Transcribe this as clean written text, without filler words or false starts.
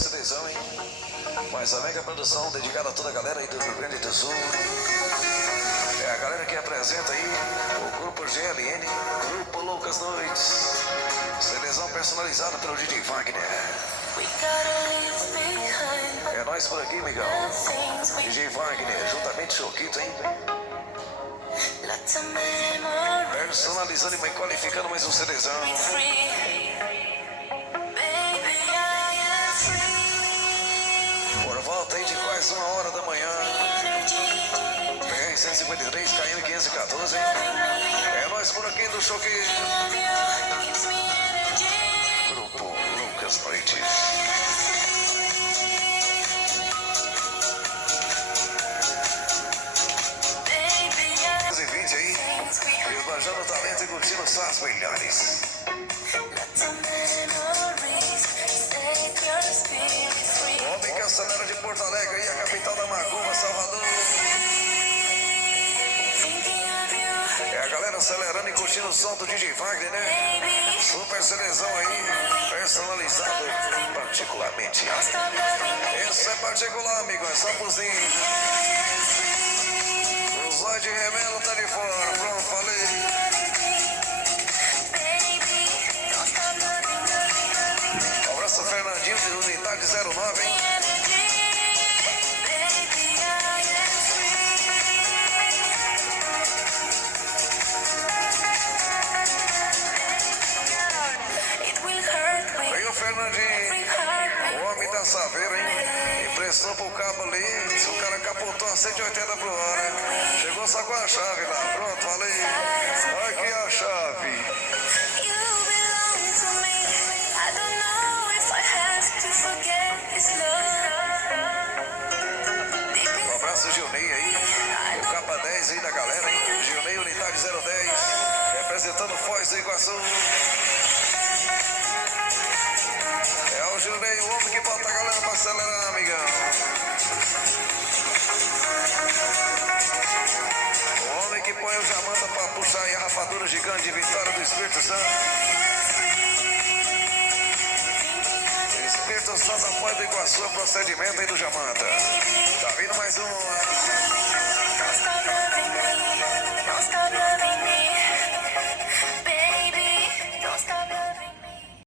CDzão, hein? Mas a mega produção dedicada a toda a galera aí do Rio Grande do Sul. É a galera que apresenta aí o grupo GLN, Grupo Loucas Noites. CDzão personalizado pelo DJ Wagner. É nóis por aqui, migão. DJ Wagner, juntamente Choquito, hein? Personalizando e qualificando mais um CDzão. Por volta aí de quase 1h da manhã. BR-153, KM 514. É nóis por aqui do Choquito. Grupo Loucas Noites. 20 aí, esbanjando o talento e curtindo só as melhores. O homem que acelera de Porto Alegre aí, a capital da Macumba, Salvador. É a galera acelerando e curtindo o som do DJ Wagner, né? Super CDzão aí, personalizado particularmente. Esse é particular, amigo, é só pros o Zóio de Remelo tá de fora, pronto, falei. Um abraço Fernandinho de Unidade 09, hein? Vem o Fernandinho, o homem da Saveira, hein? Emprestou pro cabo ali, o cara capotou a 180 por hora. Chegou só com a chave lá, pronto, falei. Aqui a chave. Um abraço Gilney aí, o capa 10 aí da galera, hein? Gilney Unidade 010, representando Foz do Iguaçu. É o Gilney, o homem que bota a galera pra acelerar, amigão. O homem que põe o Jamanta pra puxar a rapadura gigante de Vitória do Espírito Santo. Espírito Santo, Foz do Iguaçu, procedimento aí do Jamanta.